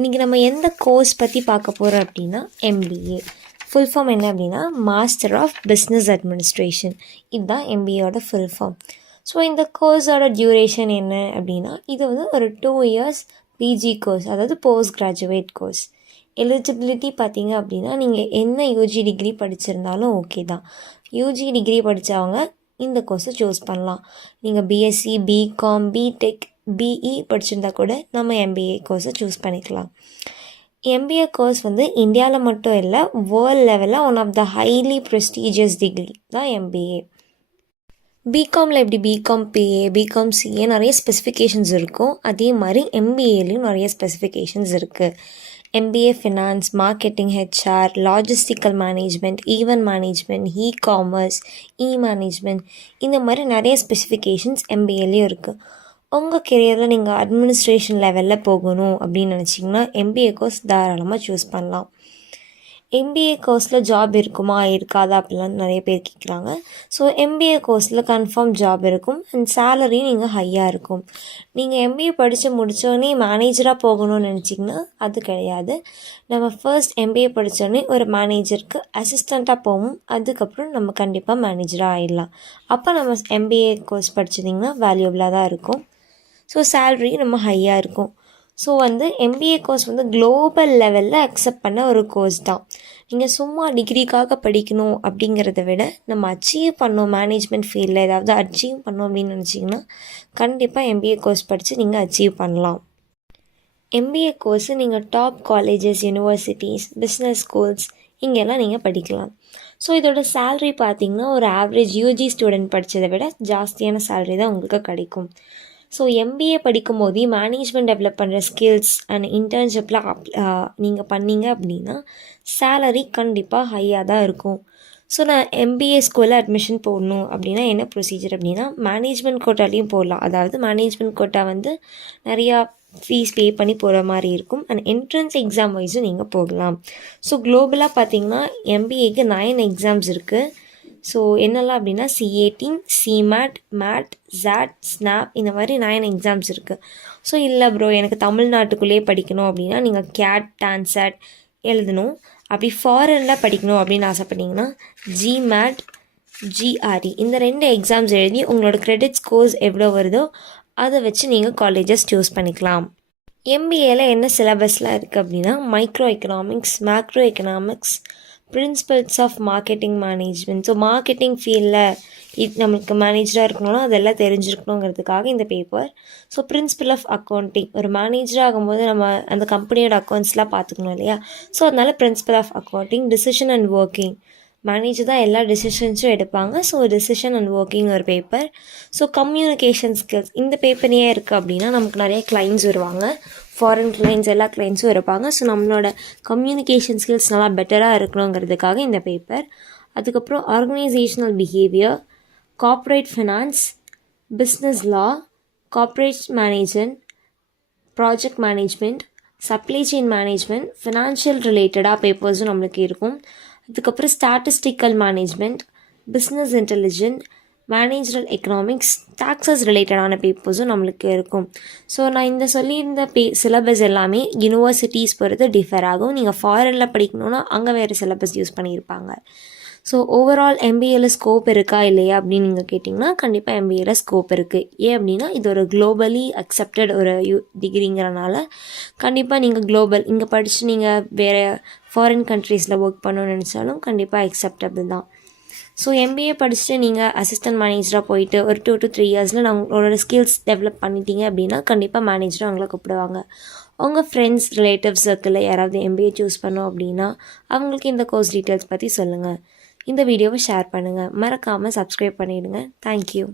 இன்றைக்கி நம்ம எந்த கோர்ஸ் பற்றி பார்க்க போகிறோம் அப்படின்னா எம்பிஏ. ஃபுல் ஃபார்ம் என்ன அப்படின்னா மாஸ்டர் ஆஃப் பிஸ்னஸ் அட்மினிஸ்ட்ரேஷன். இதுதான் எம்பிஏயோட ஃபுல் ஃபார்ம். ஸோ இந்த கோர்ஸோட டியூரேஷன் என்ன அப்படின்னா இது வந்து ஒரு 2 இயர்ஸ் பிஜி கோர்ஸ், அதாவது போஸ்ட் கிராஜுவேட் கோர்ஸ். எலிஜிபிலிட்டி பார்த்தீங்க அப்படின்னா நீங்கள் என்ன யூஜி டிகிரி படிச்சிருந்தாலும் ஓகே தான். யூஜி டிகிரி படித்தவங்க இந்த கோர்ஸை சூஸ் பண்ணலாம். நீங்கள் பிஎஸ்சி, பிகாம், பிடெக், பிஇ படிச்சிருந்தா கூட நம்ம எம்பிஏ கோர்ஸை சூஸ் பண்ணிக்கலாம். எம்பிஏ கோர்ஸ் வந்து இந்தியாவில் மட்டும் இல்லை, வேர்ல்ட் லெவலில் one of the highly prestigious degree தான் எம்பிஏ. பிகாமில் எப்படி பிகாம் பிஏ, பிகாம் சிஏ நிறைய ஸ்பெசிஃபிகேஷன்ஸ் இருக்கும். அதே மாதிரி எம்பிஏலையும் நிறைய ஸ்பெசிஃபிகேஷன்ஸ் இருக்குது. MBA finance, marketing, HR, logistical management, event management, e-commerce, management, இந்த மாதிரி நிறைய ஸ்பெசிஃபிகேஷன்ஸ் எம்பிஏலையும் இருக்குது. உங்கள் கெரியரில் நீங்கள் அட்மினிஸ்ட்ரேஷன் லெவலில் போகணும் அப்படின்னு நினச்சிங்கன்னா எம்பிஏ கோர்ஸ் தாராளமாக சூஸ் பண்ணலாம். எம்பிஏ கோர்ஸில் ஜாப் இருக்குமா இருக்காதா அப்படிலாம் நிறைய பேர் கேட்குறாங்க. ஸோ எம்பிஏ கோர்ஸில் கன்ஃபார்ம் ஜாப் இருக்கும் அண்ட் சேலரியும் நீங்கள் ஹையாக இருக்கும். நீங்கள் எம்பிஏ படித்து முடித்தோடனே மேனேஜராக போகணும்னு நினச்சிங்கன்னா அது கிடையாது. நம்ம ஃபர்ஸ்ட் எம்பிஏ படித்தோடனே ஒரு மேனேஜருக்கு அசிஸ்டண்ட்டாக போவோம், அதுக்கப்புறம் நம்ம கண்டிப்பாக மேனேஜராக ஆகிடலாம். அப்போ நம்ம எம்பிஏ கோர்ஸ் படிச்சிட்டிங்கன்னா வேல்யூபிளாக தான் இருக்கும். ஸோ சேல்ரி நம்ம ஹையாக இருக்கும். ஸோ வந்து எம்பிஏ கோர்ஸ் வந்து குளோபல் லெவலில் அக்செப்ட் பண்ண ஒரு கோர்ஸ் தான். நீங்கள் சும்மா டிகிரிக்காக படிக்கணும் அப்படிங்கிறத விட நம்ம அச்சீவ் பண்ணோம், மேனேஜ்மெண்ட் ஃபீல்டில் ஏதாவது அச்சீவ் பண்ணோம் அப்படின்னு நினச்சிங்கன்னா கண்டிப்பாக எம்பிஏ கோர்ஸ் படித்து நீங்கள் அச்சீவ் பண்ணலாம். எம்பிஏ கோர்ஸு நீங்கள் top colleges, universities, business schools இங்கெல்லாம் நீங்கள் படிக்கலாம். ஸோ இதோட சேல்ரி பார்த்திங்கன்னா ஒரு ஆவரேஜ் யூஜி ஸ்டூடெண்ட் படித்ததை விட ஜாஸ்தியான சேல்ரி தான் உங்களுக்கு கிடைக்கும். ஸோ எம்பிஏ படிக்கும் போது மேனேஜ்மெண்ட் டெவலப் பண்ணுற ஸ்கில்ஸ் அண்ட் இன்டர்ன்ஷிப்லாம் நீங்கள் பண்ணீங்க அப்படின்னா சேலரி கண்டிப்பாக ஹையாக தான் இருக்கும். ஸோ நான் எம்பிஏ ஸ்கூலில் அட்மிஷன் போடணும் அப்படின்னா என்ன ப்ரொசீஜர் அப்படின்னா மேனேஜ்மெண்ட் கோட்டாலையும் போடலாம். அதாவது மேனேஜ்மெண்ட் கோட்டா வந்து நிறையா ஃபீஸ் பே பண்ணி போகிற மாதிரி இருக்கும் அண்ட் என்ட்ரன்ஸ் எக்ஸாம் வைஸும் நீங்கள் போகலாம். ஸோ குளோபலாக பார்த்தீங்கன்னா எம்பிஏக்கு 9 எக்ஸாம்ஸ் இருக்குது. ஸோ என்னெல்லாம் அப்படின்னா CAT, CMAT, MAT, ZAT, SNAP இந்த மாதிரி 9 எக்ஸாம்ஸ் இருக்குது. ஸோ இல்லை ப்ரோ எனக்கு தமிழ்நாட்டுக்குள்ளேயே படிக்கணும் அப்படின்னா நீங்கள் CAT, TANSAT எழுதணும். அப்படி ஃபாரினில் படிக்கணும் அப்படின்னு ஆசைப்பட்டீங்கன்னா GMAT, GRE இந்த 2 எக்ஸாம்ஸ் எழுதி உங்களோட கிரெடிட் ஸ்கோர்ஸ் எவ்வளோ வருதோ அதை வச்சு நீங்கள் காலேஜஸ் சூஸ் பண்ணிக்கலாம். எம்பிஏல என்ன சிலபஸ்லாம் இருக்குது அப்படின்னா micro economics, macro economics, principles of marketing management. So marketing ஃபீல்டில் நம்மளுக்கு மேனேஜராக இருக்கணும்னா அதெல்லாம் தெரிஞ்சிருக்கணுங்கிறதுக்காக இந்த paper. So principle of accounting, ஒரு மேனேஜராக ஆகும்போது நம்ம அந்த கம்பெனியோட அக்கௌண்ட்ஸ்லாம் பார்த்துக்கணும் இல்லையா. ஸோ அதனால் principle of accounting, decision and working, manager தான் எல்லா டிசிஷன்ஸும் எடுப்பாங்க. ஸோ டிசிஷன் அண்ட் ஒர்க்கிங் ஒரு பேப்பர். ஸோ கம்யூனிகேஷன் ஸ்கில்ஸ் இந்த பேப்பர் ஏன் இருக்குது அப்படின்னா நமக்கு நிறைய கிளைண்ட்ஸ் வருவாங்க, ஃபாரின் கிளைண்ட்ஸ், எல்லா கிளைண்ட்ஸும் இருப்பாங்க. ஸோ நம்மளோட கம்யூனிகேஷன் ஸ்கில்ஸ் நல்லா பெட்டராக இருக்கணுங்கிறதுக்காக இந்த பேப்பர். அதுக்கப்புறம் organisational behaviour, corporate finance, business law, corporate management, project management, supply chain management, financial ரிலேட்டடாக பேப்பர்ஸும் நம்மளுக்கு இருக்கும். அதுக்கப்புறம் statistical management, business intelligent, managerial economics, taxes ரிலேட்டடான பேப்பர்ஸும் நம்மளுக்கு இருக்கும். ஸோ நான் இந்த சொல்லியிருந்த சிலபஸ் எல்லாமே யூனிவர்சிட்டிஸ் பொறுத்து டிஃபர் ஆகும். நீங்கள் ஃபாரினில் படிக்கணுன்னா அங்கே வேறு சிலபஸ் யூஸ் பண்ணியிருப்பாங்க. ஸோ ஓவரால் எம்பிஏல ஸ்கோப் இருக்கா இல்லையா அப்படின்னு நீங்கள் கேட்டிங்கன்னா கண்டிப்பாக எம்பிஏல ஸ்கோப் இருக்குது. ஏன் அப்படின்னா இது ஒரு குளோபலி அக்செப்டட் ஒரு டிகிரிங்கிறனால கண்டிப்பாக நீங்கள் குளோபல் இங்கே படித்து நீங்கள் வேறு ஃபாரின் கண்ட்ரீஸில் ஒர்க் பண்ணணும்னு நினச்சாலும் கண்டிப்பாக அக்செப்டபிள் தான். ஸோ எம்பிஏ படிச்சுட்டு நீங்கள் அசிஸ்டன்ட் மேனேஜராக போயிட்டு ஒரு 2 to 3 இயர்ஸில் உங்களோட ஸ்கில்ஸ் டெவலப் பண்ணிட்டீங்க அப்படின்னா கண்டிப்பாக மேனேஜராக அவங்கள கூப்பிடுவாங்க. உங்கள் ஃப்ரெண்ட்ஸ், ரிலேட்டிவ்ஸ் சர்க்கிளில் யாராவது எம்பிஏ சூஸ் பண்ணோம் அப்படின்னா அவங்களுக்கு இந்த கோர்ஸ் டீட்டெயில்ஸ் பற்றி சொல்லுங்கள். இந்த வீடியோவை ஷேர் பண்ணுங்கள். மறக்காமல் சப்ஸ்கிரைப் பண்ணிவிடுங்க. தேங்க்யூ.